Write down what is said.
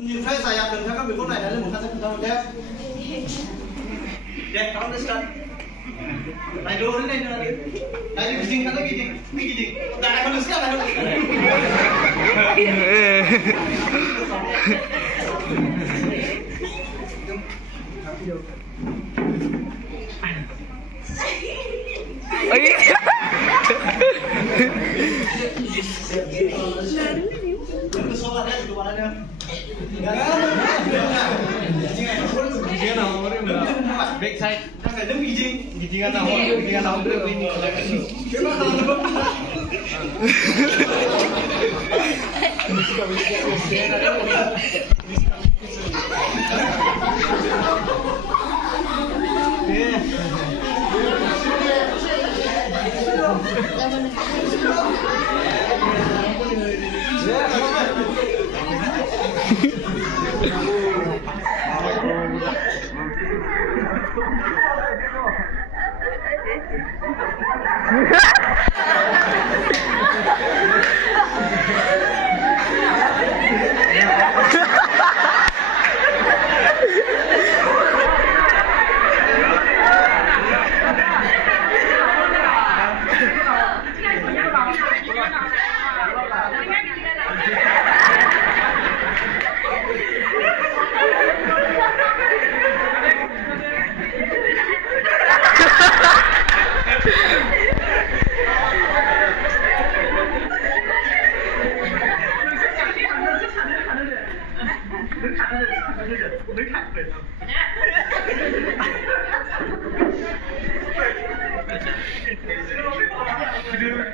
Nhìn thấy saya cần theo các vị phút này là lên một khăn sẽ không theo. Đẹp, kamu udah start. Naik dulu nih, naik di sini kan lagi gini. Dah harus sekarang. Back side. Jangan demi Gigitan awal ini. Aduh.